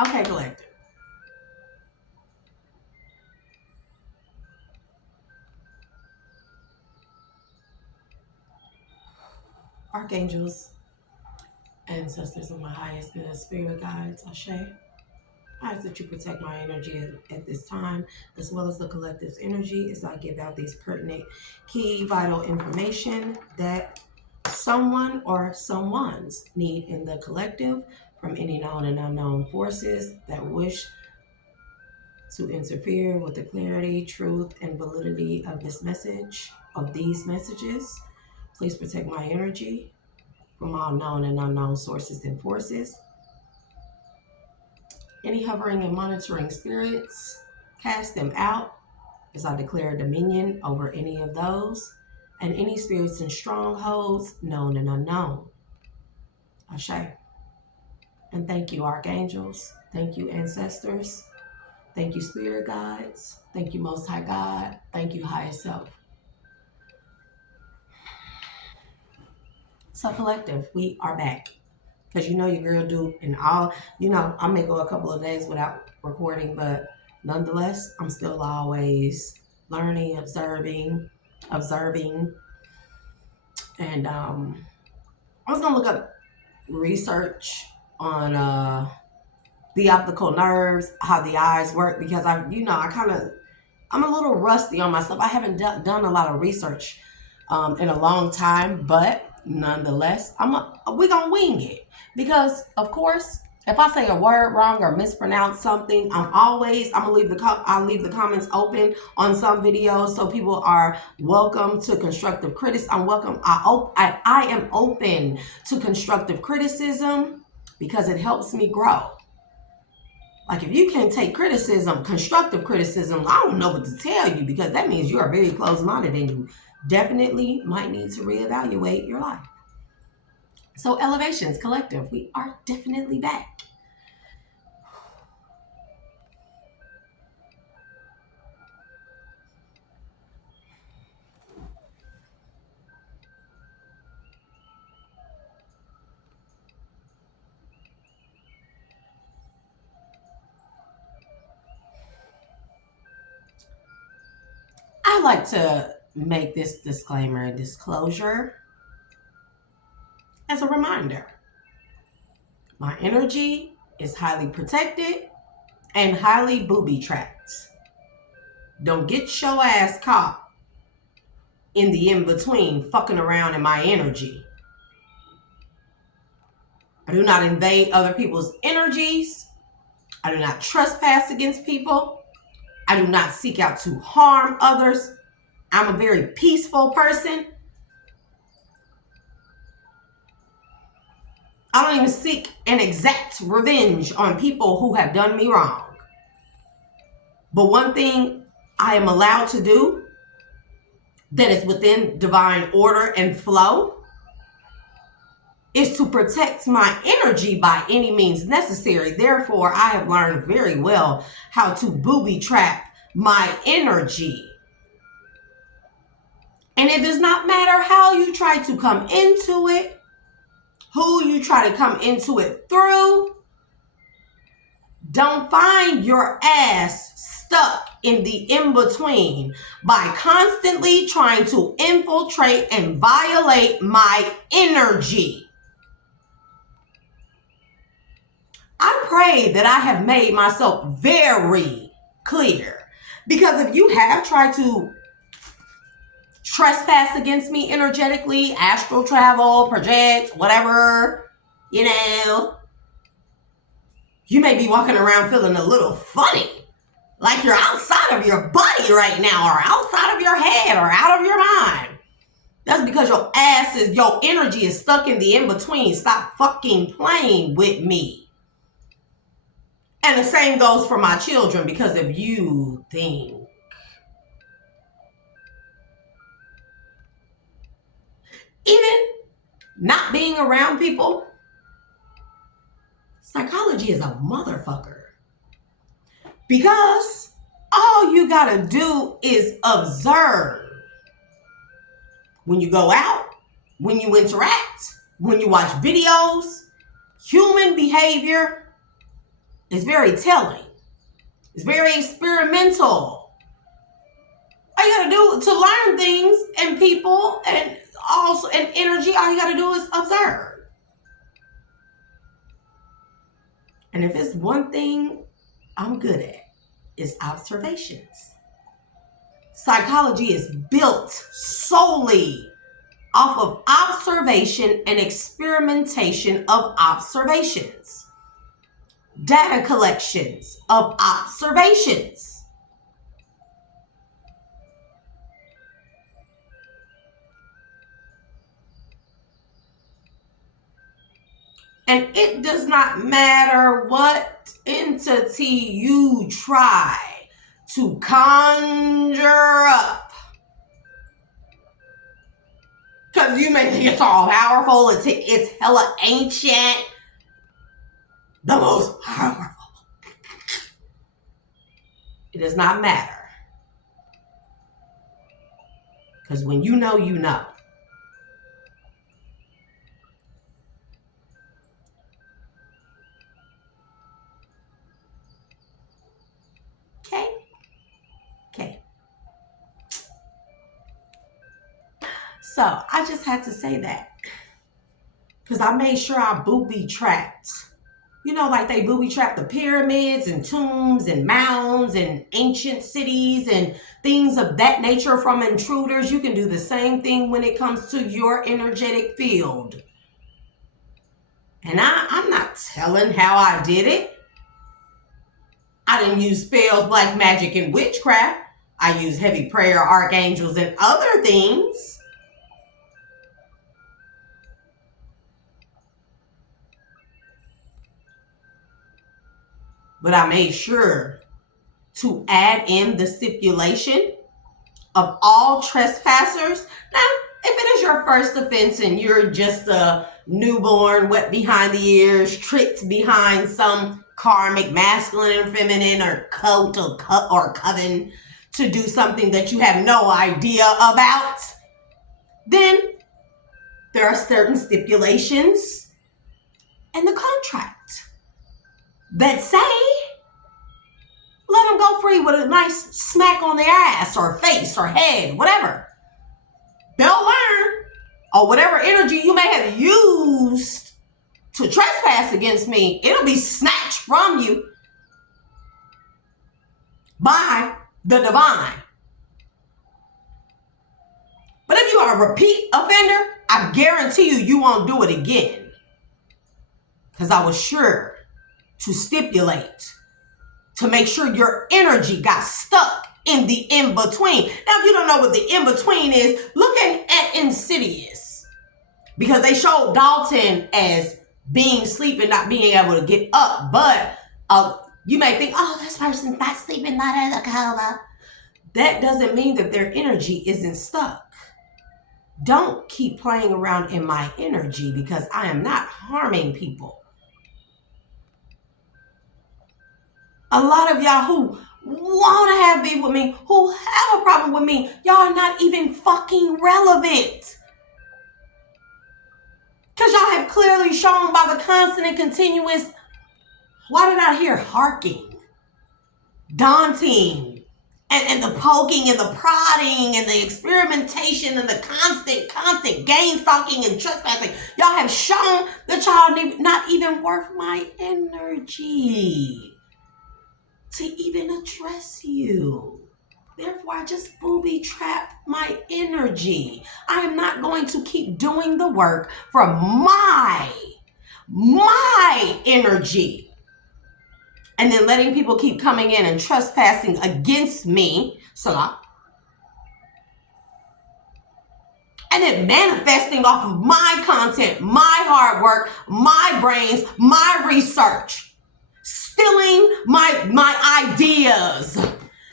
Okay, collective. Archangels, ancestors of my highest good, spirit guides, Ashe. I ask that you protect my energy at this time, as well as the collective's energy, as I give out these pertinent, key, vital information that someone or someone's need in the collective from any known and unknown forces that wish to interfere with the clarity, truth, and validity of this message, of these messages. Please protect my energy from all known and unknown sources and forces. Any hovering and monitoring spirits, cast them out as I declare dominion over any of those, and any spirits and strongholds, known and unknown. Ashe. And thank you, archangels. Thank you, ancestors. Thank you, spirit guides. Thank you, Most High God. Thank you, highest self. So, collective, we are back. Because you know your girl do, and all, I may go a couple of days without recording, but nonetheless, I'm still always learning, observing. And I was going to look up research on the optical nerves, how the eyes work, because I'm a little rusty on myself. I haven't done a lot of research in a long time, but nonetheless, we gonna wing it, because of course, if I say a word wrong or mispronounce something, I'll leave the comments open on some videos, so people are welcome to constructive criticism. I am open to constructive criticism because it helps me grow. Like, if you can't take criticism, constructive criticism, I don't know what to tell you, because that means you are very closed-minded and you definitely might need to reevaluate your life. So, Elevations Collective, we are definitely back. I like to make this disclaimer and disclosure as a reminder. My energy is highly protected and highly booby-trapped. Don't get your ass caught in the in-between fucking around in my energy. I do not invade other people's energies. I do not trespass against people. I do not seek out to harm others. I'm a very peaceful person. I don't even seek and exact revenge on people who have done me wrong. But one thing I am allowed to do that is within divine order and flow is to protect my energy by any means necessary. Therefore, I have learned very well how to booby trap my energy. And it does not matter how you try to come into it, who you try to come into it through. Don't find your ass stuck in the in-between by constantly trying to infiltrate and violate my energy. I pray that I have made myself very clear, because if you have tried to trespass against me energetically, astral travel, project, whatever, you may be walking around feeling a little funny, like you're outside of your body right now, or outside of your head, or out of your mind. That's because your energy is stuck in the in-between. Stop fucking playing with me. And the same goes for my children, because if you think even not being around people, psychology is a motherfucker. Because all you gotta do is observe. When you go out, when you interact, when you watch videos, human behavior It's very telling. It's very experimental. All you gotta do to learn things and people and also and energy, all you gotta do is observe. And if it's one thing I'm good at, it's observations. Psychology is built solely off of observation and experimentation of observations. Data collections of observations. And it does not matter what entity you try to conjure up. Because you may think it's all powerful, it's hella ancient, the most powerful. It does not matter. Because when you know, you know. Okay. So I just had to say that. Because I made sure I booby trapped. You know, like they booby trapped the pyramids and tombs and mounds and ancient cities and things of that nature from intruders. You can do the same thing when it comes to your energetic field. And I'm not telling how I did it. I didn't use spells, black magic, and witchcraft. I used heavy prayer, archangels, and other things. But I made sure to add in the stipulation of all trespassers. Now, if it is your first offense and you're just a newborn, wet behind the ears, tricked behind some karmic masculine and feminine or cult or coven to do something that you have no idea about, then there are certain stipulations in the contract that say let them go free with a nice smack on their ass or face or head, whatever. They'll learn, or whatever energy you may have used to trespass against me, it'll be snatched from you by the divine. But if you are a repeat offender, I guarantee you won't do it again. Because I was sure to stipulate to make sure your energy got stuck in the in-between. Now, if you don't know what the in-between is, looking at Insidious, because they showed Dalton as being asleep and not being able to get up. But you may think, oh, this person's not sleeping, not in a coma. That doesn't mean that their energy isn't stuck. Don't keep playing around in my energy because I am not harming people. A lot of y'all who want to have beef with me, who have a problem with me, y'all are not even fucking relevant. Because y'all have clearly shown by the constant and continuous, why did I hear harking, daunting, and the poking and the prodding and the experimentation and the constant gain stalking and trespassing. Y'all have shown that y'all not even worth my energy to even address you. Therefore, I just booby trap my energy. I am not going to keep doing the work from my energy and then letting people keep coming in and trespassing against me, selah, and then manifesting off of my content, my hard work, my brains, my research, stealing my ideas,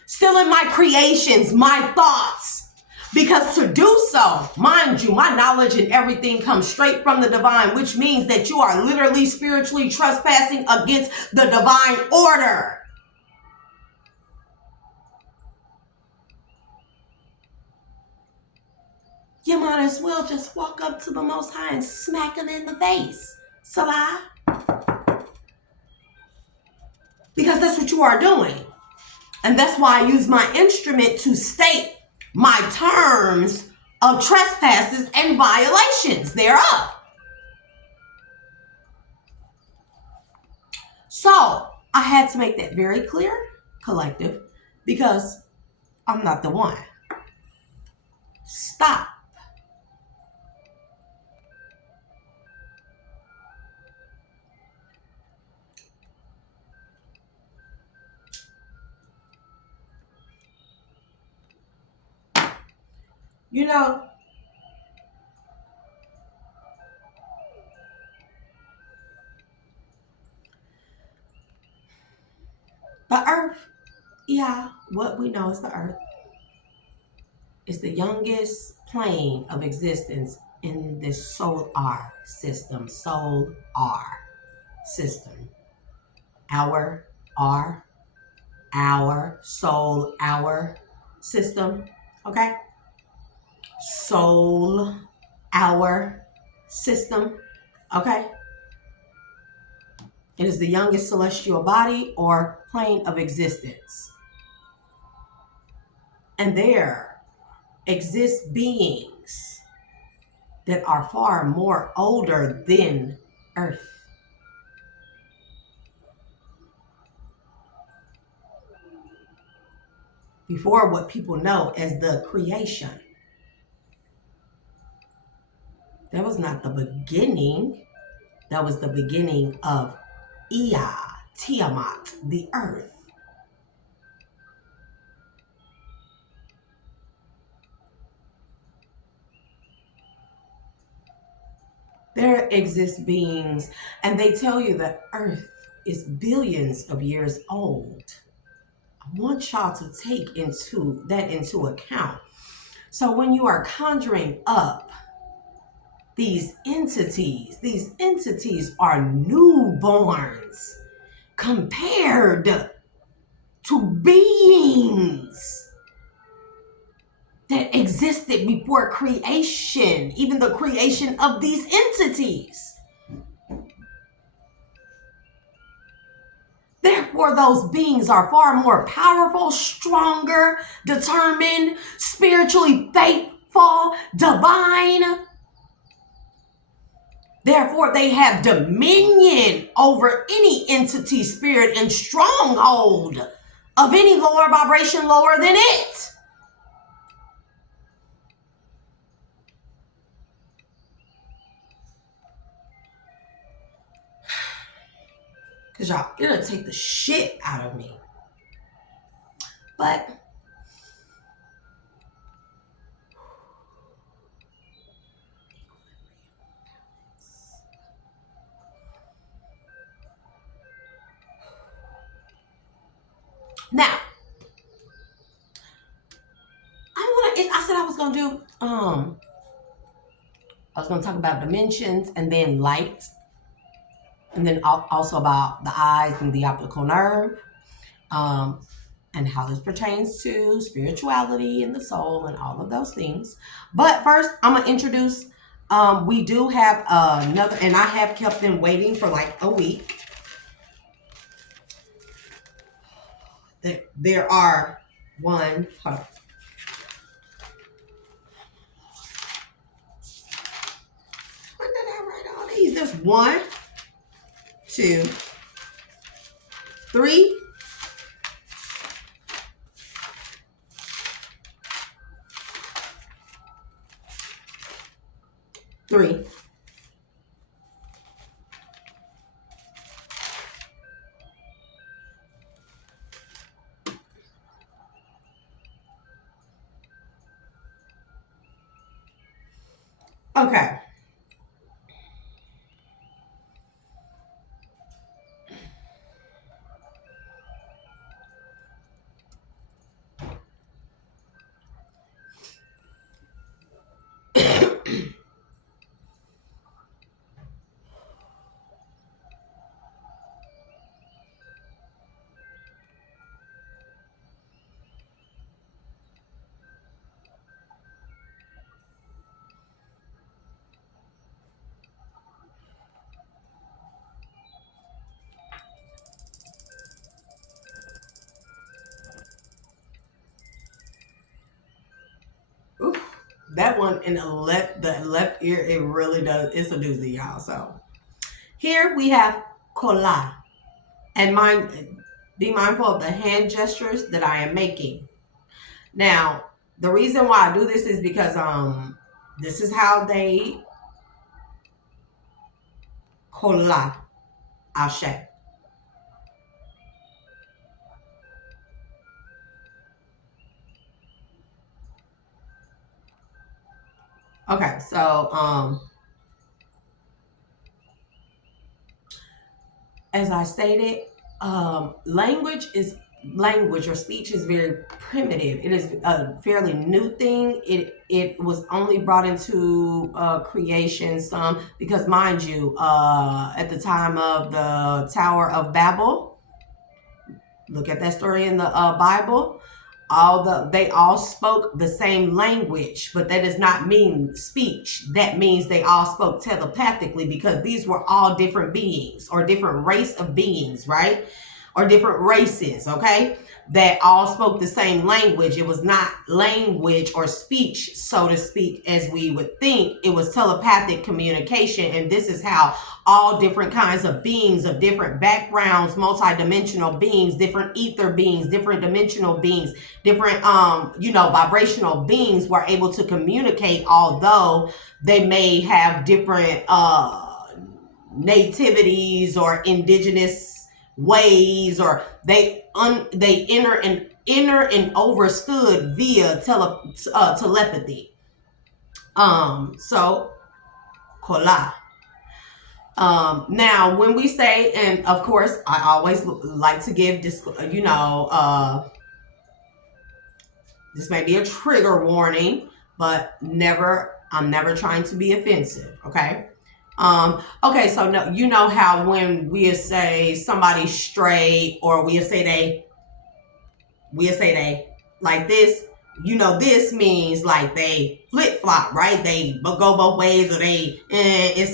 stealing my creations, my thoughts. Because to do so, mind you, my knowledge and everything comes straight from the divine, which means that you are literally spiritually trespassing against the divine order. You might as well just walk up to the Most High and smack him in the face. Salah. because that's what you are doing. And that's why I use my instrument to state my terms of trespasses and violations thereof. So I had to make that very clear, collective, because I'm not the one. Stop. You know, the earth, yeah, what we know is the earth is the youngest plane of existence in this solar system. Solar system. Our soul, our system. Okay? Soul, our system. Okay? It is the youngest celestial body or plane of existence. And there exist beings that are far more older than Earth. Before what people know as the creation. That was not the beginning. That was the beginning of Ea, Tiamat, the earth. There exist beings, and they tell you that earth is billions of years old. I want y'all to take into account. So when you are conjuring up these entities are newborns compared to beings that existed before creation, even the creation of these entities. Therefore, those beings are far more powerful, stronger, determined, spiritually faithful, divine. Therefore, they have dominion over any entity, spirit, and stronghold of any lower vibration lower than it. Because y'all, it'll take the shit out of me. But now, I said I was gonna do I was gonna talk about dimensions and then light, and then also about the eyes and the optical nerve, and how this pertains to spirituality and the soul and all of those things. But first, I'm gonna introduce. We do have another, and I have kept them waiting for like a week. There are one. Hold on. When did I write all these? There's 1, 2, 3. 3. Okay. that one in the left ear, it really does. It's a doozy, y'all. So here we have kola. And be mindful of the hand gestures that I am making. Now, the reason why I do this is because this is how they kola ashe. Okay, so as I stated, language or speech is very primitive. It is a fairly new thing. It was only brought into creation some because, mind you, at the time of the Tower of Babel, look at that story in the Bible. They all spoke the same language, but that does not mean speech. That means they all spoke telepathically because these were all different beings or different race of beings, right? Or different races, okay? That all spoke the same language. It was not language or speech, so to speak, as we would think. It was telepathic communication, and this is how all different kinds of beings of different backgrounds, multidimensional beings, different ether beings, different dimensional beings, different vibrational beings were able to communicate, although they may have different nativities or indigenous ways, or they enter and overstood via telepathy. So kola. Now, when we say, and of course, I always like to give this, this may be a trigger warning, but I'm never trying to be offensive. Okay. Okay. So no, you know how when we say somebody's straight, or we say they like this, this means like they flip flop, right? They go both ways, or it is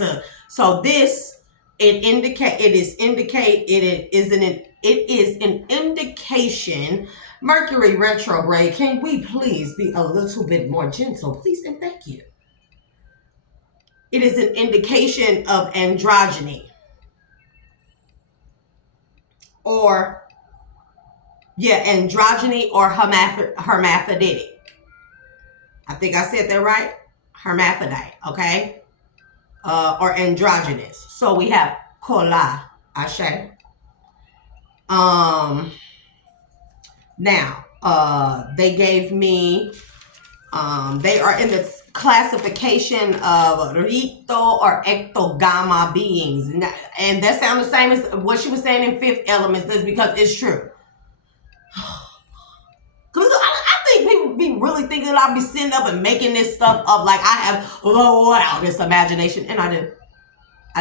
an indication. Mercury retrograde. Can we please be a little bit more gentle, please, and thank you. It is an indication of androgyny, or androgyny or hermaphroditic. I think I said that right. Hermaphrodite, okay? Or androgynous. So we have kola, ashe. Now, they gave me, they are in the classification of Rito or Ectogama beings. And that sounds the same as what she was saying in Fifth Elements, this because it's true. I think people be really thinking that I'll be sitting up and making this stuff up like I have this imagination. And I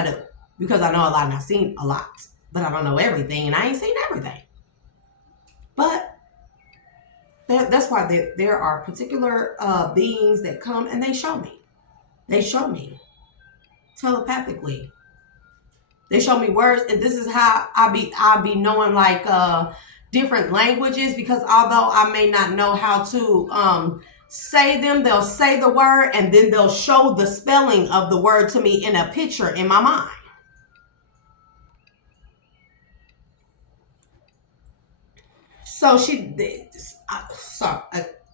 do. Because I know a lot and I've seen a lot. But I don't know everything, and I ain't seen everything. But that's why there are particular beings that come and they show me. They show me telepathically. They show me words, and this is how I'll be knowing like different languages, because although I may not know how to say them, they'll say the word and then they'll show the spelling of the word to me in a picture in my mind. So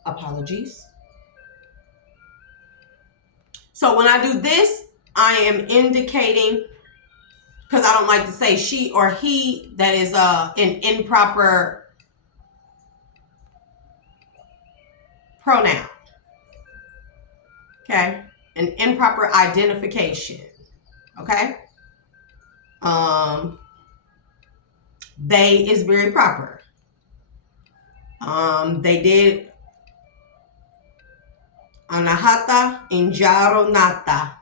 apologies. So when I do this, I am indicating, because I don't like to say she or he, that is an improper pronoun. Okay? An improper identification. Okay? They is very proper. They did anahata injaro nata.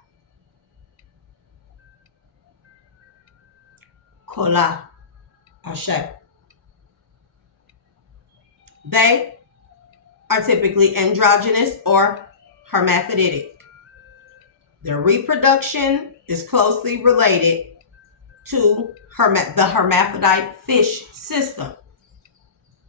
Kola ashe. They are typically androgynous or hermaphroditic. Their reproduction is closely related to the hermaphrodite fish system.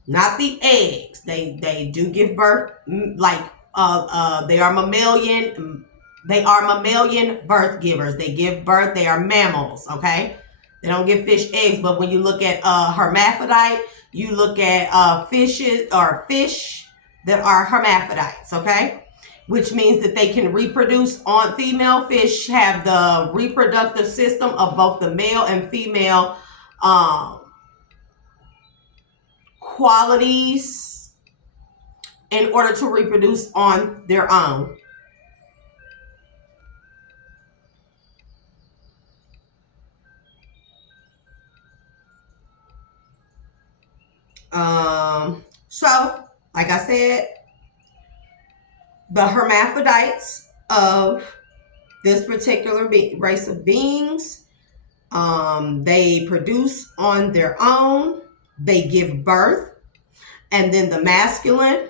Not the eggs. They do give birth like They are mammalian. They are mammalian birth givers. They give birth. They are mammals. Okay, they don't give fish eggs. But when you look at hermaphrodite, you look at fishes or fish that are hermaphrodites. Okay, which means that they can reproduce. On female fish have the reproductive system of both the male and female qualities in order to reproduce on their own. So, like I said, the hermaphrodites of this particular race of beings, they produce on their own, they give birth, and then the masculine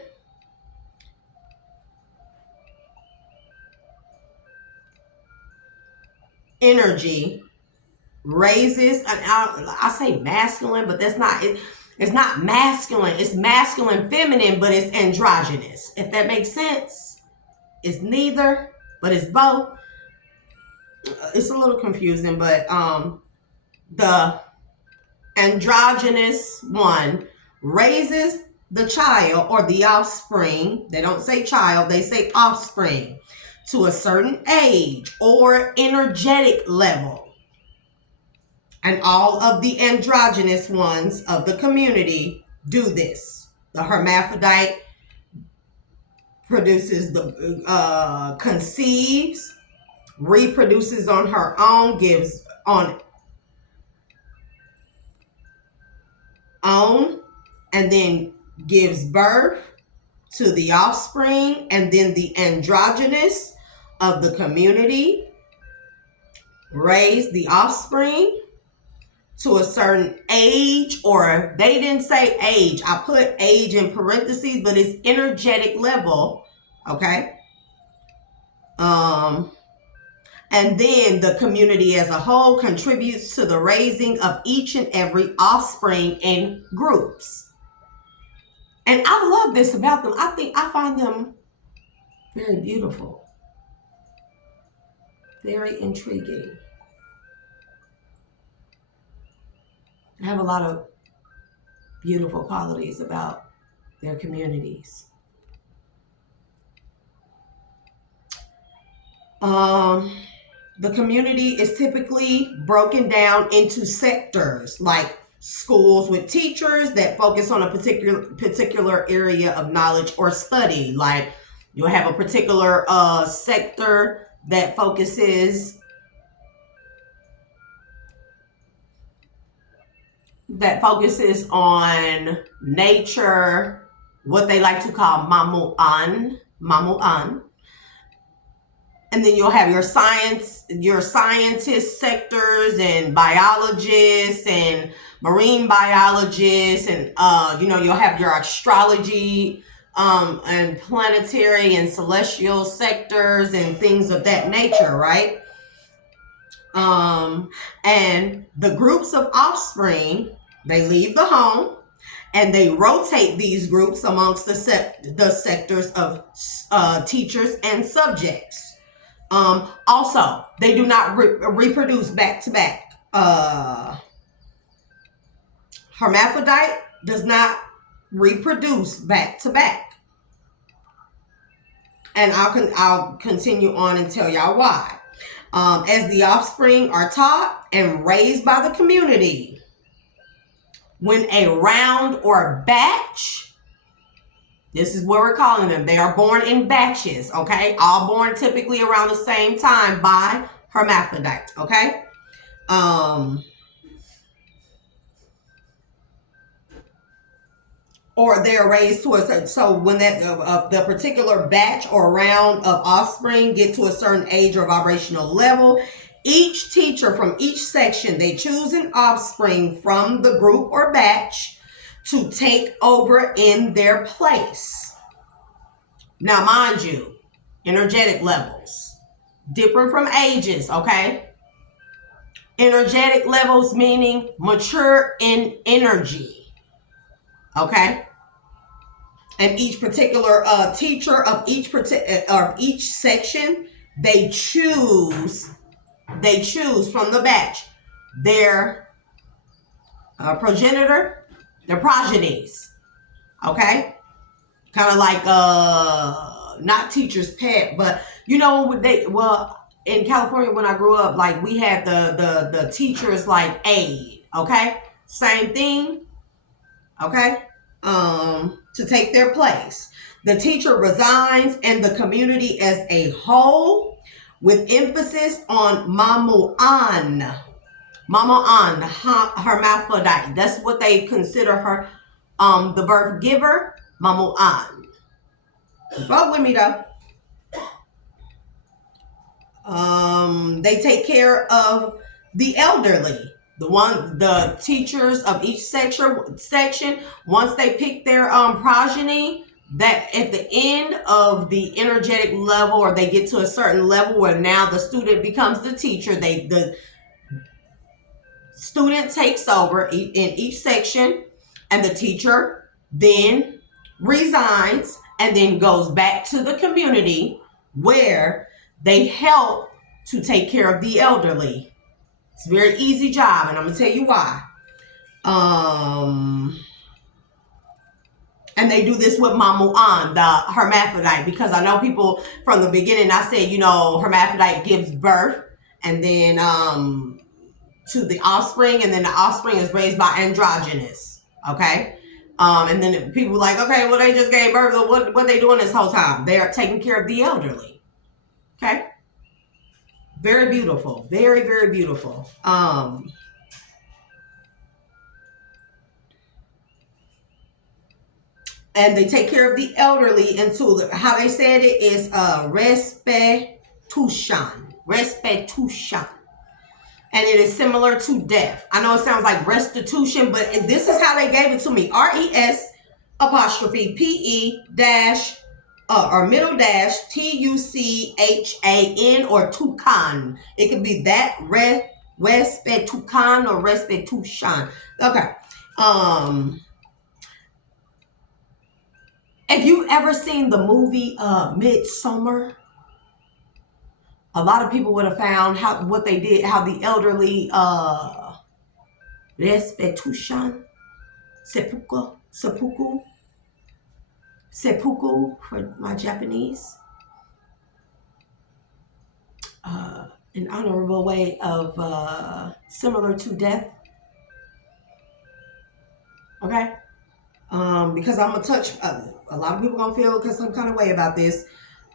energy raises, I say masculine, but that's not it. It's not masculine. It's masculine feminine, but it's androgynous. If that makes sense. It's neither, but it's both. It's a little confusing, but the androgynous one raises the child or the offspring. They don't say child, they say offspring to a certain age or energetic level. And all of the androgynous ones of the community do this. The hermaphrodite produces conceives, reproduces on her own, gives on own, and then gives birth to the offspring. And then the androgynous of the community raise the offspring to a certain age, or they didn't say age. I put age in parentheses, but it's energetic level. Okay. And then the community as a whole contributes to the raising of each and every offspring in groups. And I love this about them. I find them very beautiful, very intriguing. I have a lot of beautiful qualities about their communities. The community is typically broken down into sectors, like schools with teachers that focus on a particular area of knowledge or study. Like you'll have a particular sector that focuses on nature, what they like to call mamu'an. And then you'll have your scientist sectors and biologists and marine biologists, and you'll have your astrology and planetary and celestial sectors and things of that nature, right? And the groups of offspring, they leave the home and they rotate these groups amongst the sectors of teachers and subjects. Also, they do not reproduce back to back. Hermaphrodite does not reproduce back to back. And I'll continue on and tell y'all why. As the offspring are taught and raised by the community, when a round or batch, this is what we're calling them. They are born in batches, okay? All born typically around the same time by hermaphrodite, okay? Or they're raised to a certain, so when that the particular batch or round of offspring get to a certain age or vibrational level, each teacher from each section, they choose an offspring from the group or batch to take over in their place. Now, mind you, energetic levels, different from ages, okay? Energetic levels meaning mature in energy, okay? And each particular teacher of each section, they choose from the batch their progenitor, their progenies. Okay, kind of like not teacher's pet, but in California when I grew up, like we had the teachers like aide. Okay, same thing. Okay, to take their place. The teacher resigns and the community as a whole, with emphasis on mamu'an. Mamu'an, hermaphrodite. That's what they consider her, the birth giver, mamu'an. Keep up with me though. They take care of the elderly. The teachers of each section, once they pick their progeny, that at the end of the energetic level, or they get to a certain level where now the student becomes the teacher, the student takes over in each section, and the teacher then resigns and then goes back to the community where they help to take care of the elderly. It's a very easy job, and I'm going to tell you why. And they do this with Mamu'an, the hermaphrodite, because I know people from the beginning, I said, hermaphrodite gives birth and then to the offspring, and then the offspring is raised by androgynous. Okay? And then people like, okay, well, they just gave birth. What they doing this whole time? They are taking care of the elderly. Okay? Very beautiful. Very, very beautiful. And they take care of the elderly until how they said it is restitution. And it is similar to death. I know it sounds like restitution, but this is how they gave it to me. RES''PE- or middle dash TUCHAN or tucan. It could be that restitucan or restitution. Okay. Have you ever seen the movie Midsummer? A lot of people would have found how the elderly restitution, seppuku for my Japanese, an honorable way of similar to death. Okay, because I'm gonna touch a lot of people gonna feel some kind of way about this.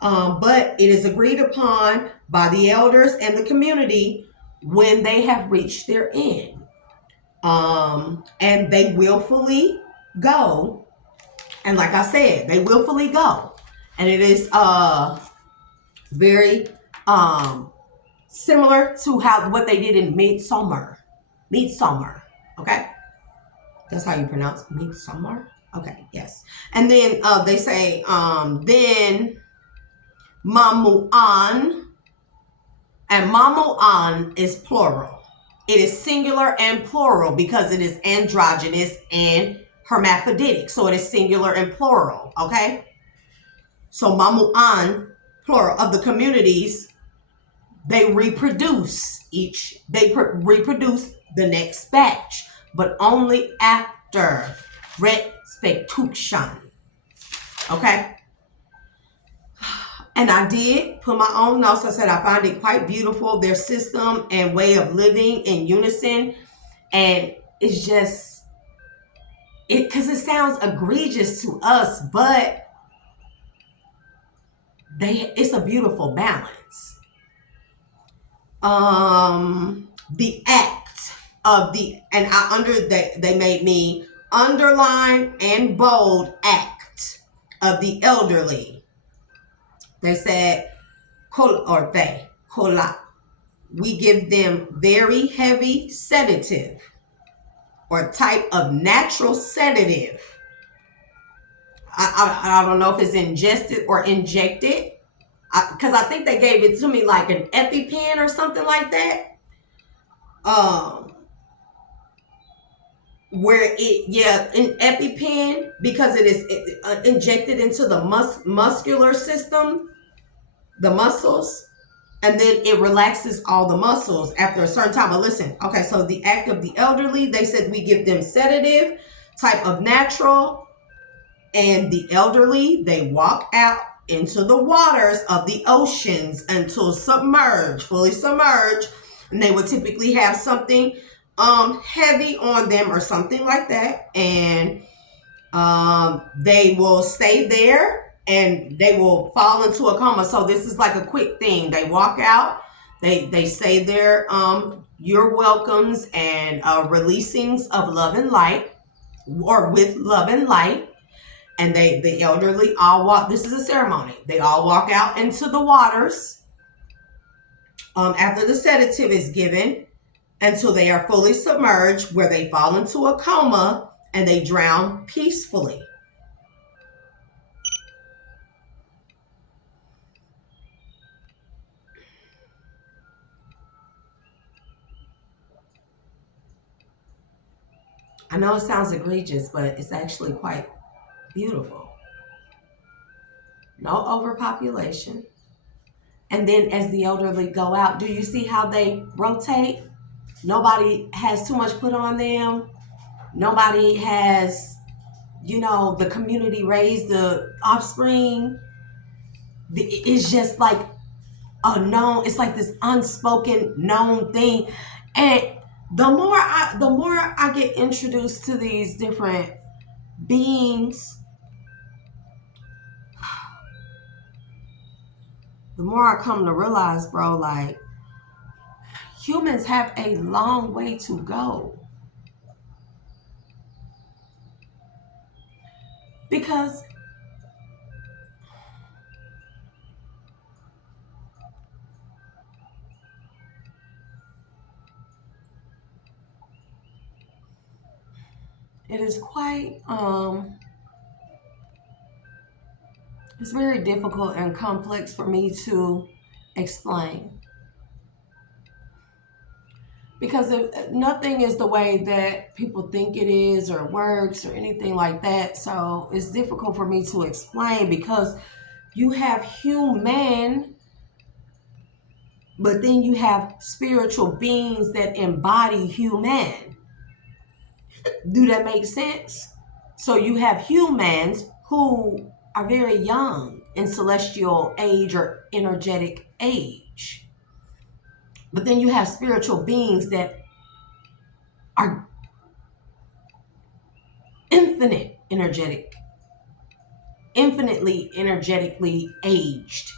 But it is agreed upon by the elders and the community when they have reached their end. And they willfully go. And like I said, they willfully go. And it is very similar to what they did in Midsummer. Okay? That's how you pronounce Midsummer? Okay, yes. And then they say, then Mamu'an, and Mamu'an is plural. It is singular and plural because it is androgynous and hermaphroditic. So it is singular and plural, okay? So Mamu'an, plural, of the communities, they reproduce reproduce the next batch, but only after restitution, okay? And I did put my own notes. I said I find it quite beautiful, their system and way of living in unison. And it's just, because it sounds egregious to us, but it's a beautiful balance. The act of the, and they made me underline and bold act of the elderly. They said, we give them very heavy sedative or type of natural sedative. I don't know if it's ingested or injected, because I think they gave it to me like an EpiPen or something like that. where an EpiPen, because it is injected into the muscular system, the muscles, and then it relaxes all the muscles after a certain time. But listen, okay, so the act of the elderly, they said we give them sedative type of natural, and the elderly, they walk out into the waters of the oceans until fully submerged, and they would typically have something heavy on them or something like that, and they will stay there and they will fall into a coma. So this is like a quick thing. They walk out, they say their your welcomes and releasings of love and light, or with love and light. And the elderly all walk. This is a ceremony. They all walk out into the waters after the sedative is given until they are fully submerged, where they fall into a coma and they drown peacefully. I know it sounds egregious, but it's actually quite beautiful. No overpopulation. And then as the elderly go out, do you see how they rotate? Nobody has too much put on them. Nobody has, the community raised the offspring. It's just like it's like this unspoken known thing. And the more I get introduced to these different beings, the more I come to realize, bro, like, humans have a long way to go. Because it is quite it's very difficult and complex for me to explain, because nothing is the way that people think it is or works or anything like that. So it's difficult for me to explain, because you have human, but then you have spiritual beings that embody human. Do that make sense? So you have humans who are very young in celestial age or energetic age. But then you have spiritual beings that are infinitely energetically aged,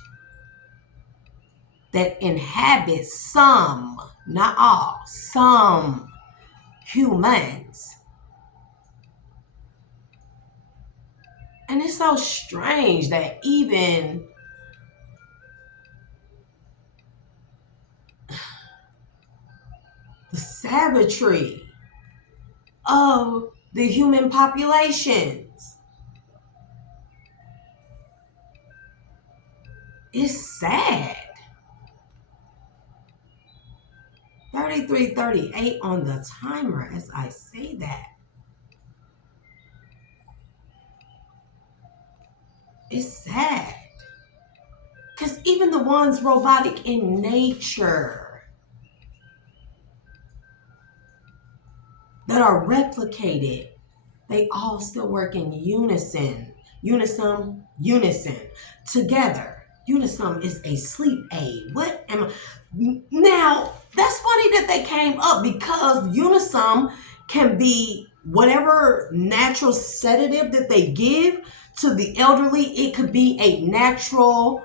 that inhabit some, not all, some humans. And it's so strange that even the savagery of the human populations is sad. 33:38 on the timer as I say that. It's sad. Because even the ones robotic in nature that are replicated, they all still work in unison. Unison together. Unison is a sleep aid. Now, that's funny that they came up, because unison can be whatever natural sedative that they give to the elderly. It could be a natural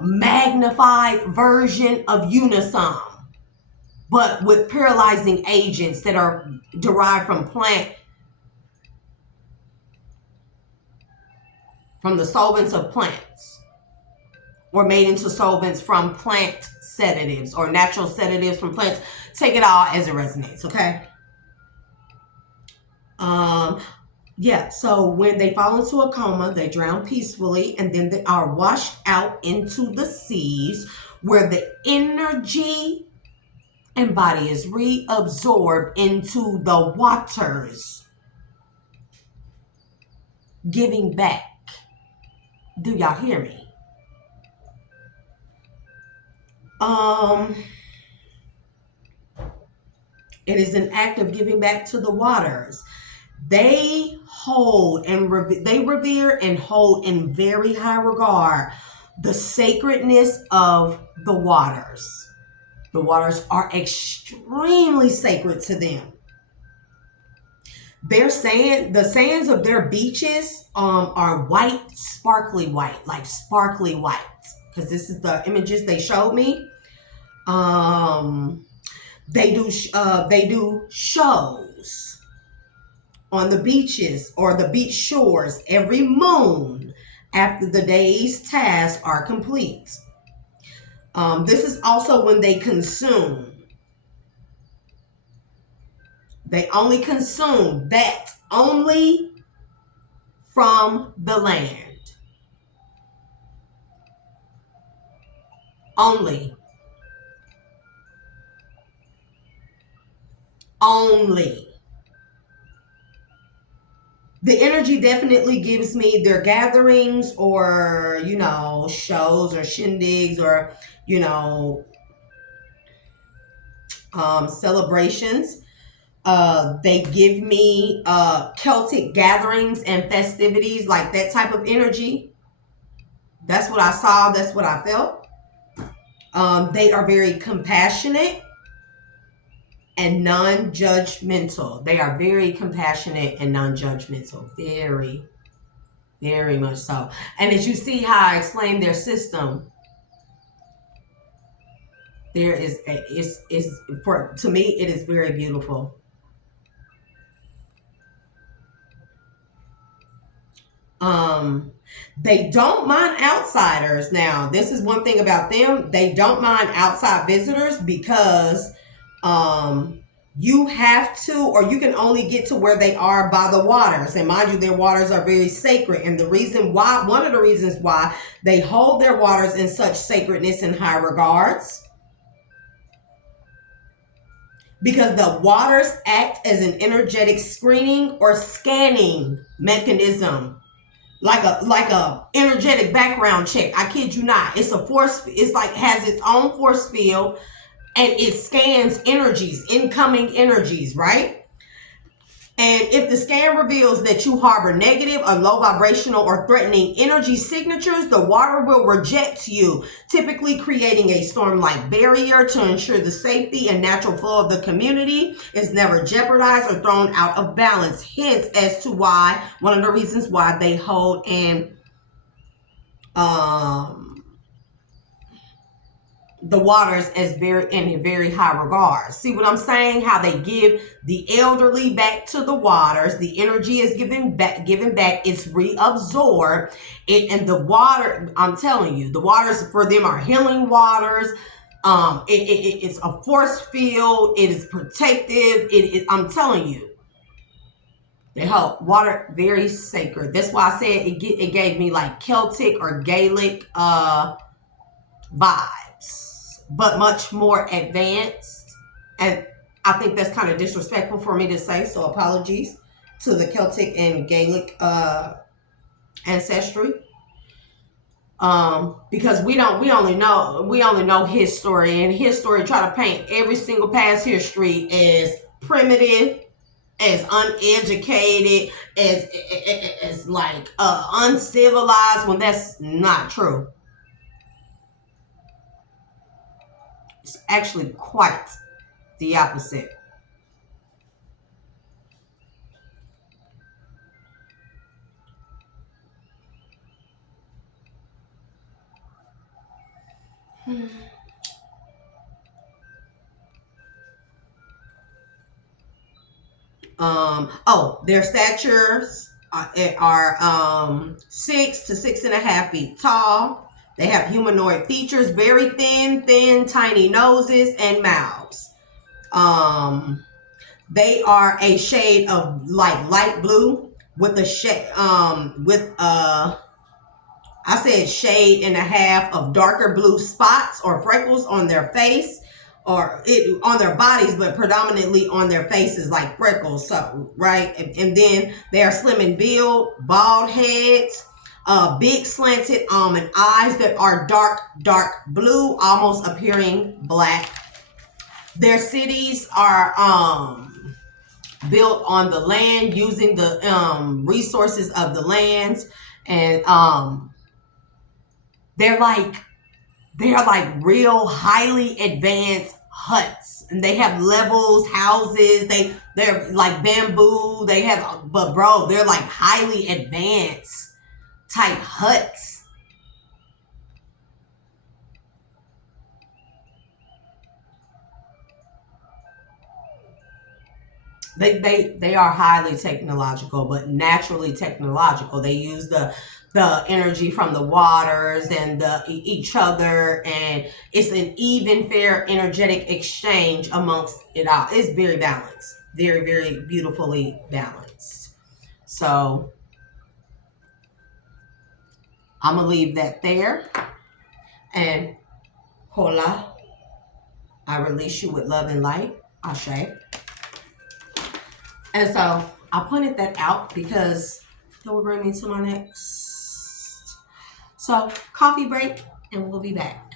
magnified version of unison, but with paralyzing agents that are derived from the solvents of plants, or made into solvents from plant sedatives or natural sedatives from plants. Take it all as it resonates, okay? So when they fall into a coma, they drown peacefully, and then they are washed out into the seas, where the energy and body is reabsorbed into the waters, giving back. Do y'all hear me? It is an act of giving back to the waters. They hold and they revere and hold in very high regard the sacredness of the waters. The waters are extremely sacred to them. Their sand, the sands of their beaches, are white, sparkly white, like sparkly white. Because this is the images they showed me. They do shows on the beaches or the beach shores every moon after the day's tasks are complete. This is also when they consume. They only consume that only from the land. Only. The energy definitely gives me their gatherings or, shows or shindigs or, celebrations. They give me Celtic gatherings and festivities, like that type of energy. That's what I saw. That's what I felt. They are very compassionate and non-judgmental. They are very compassionate and non-judgmental. Very, very much so. And as you see how I explained their system, there is, to me, it is very beautiful. They don't mind outsiders. Now, this is one thing about them. They don't mind outside visitors because you have to, or you can only get to where they are by the waters. And mind you, their waters are very sacred. And the reason why, one of the reasons why they hold their waters in such sacredness and high regards, because the waters act as an energetic screening or scanning mechanism. Like a energetic background check. I kid you not. It's a force. It's like has its own force field, and it scans energies, incoming energies, right? And if the scan reveals that you harbor negative or low vibrational or threatening energy signatures, the water will reject you, typically creating a storm-like barrier to ensure the safety and natural flow of the community is never jeopardized or thrown out of balance. Hence, as to why, one of the reasons why they hold the waters as in a very high regard. See what I'm saying? How they give the elderly back to the waters. The energy is given back. It's reabsorbed. And the water, I'm telling you, the waters for them are healing waters. It's a force field. It is protective. I'm telling you. They help. Water, very sacred. That's why I said it gave me like Celtic or Gaelic vibes, but much more advanced. And I think that's kind of disrespectful for me to say, so apologies to the Celtic and Gaelic ancestry. Because we only know history, and history try to paint every single past history as primitive, as uneducated, as like uncivilized, when that's not true. It's actually quite the opposite. Their statures are 6 to 6.5 feet tall. They have humanoid features, very thin, tiny noses and mouths. They are a shade of like light blue with a shade I said shade and a half of darker blue spots or freckles on their face. or it on their bodies, but predominantly on their faces, like freckles. So right, and then they are slim in build, bald heads, big slanted almond eyes that are dark blue, almost appearing black. Their cities are built on the land using the resources of the lands, and they're like real highly advanced huts, and they have levels, houses. They're like bamboo. They have, but bro, they're like highly advanced type huts. They are highly technological, but naturally technological. They use the energy from the waters and the each other, and it's an even, fair, energetic exchange amongst it all. It's very balanced, very beautifully balanced. So I'm gonna leave that there, and Kola, I release you with love and light. Ashe. And so I pointed that out because that will bring me to my next. So coffee break, and we'll be back.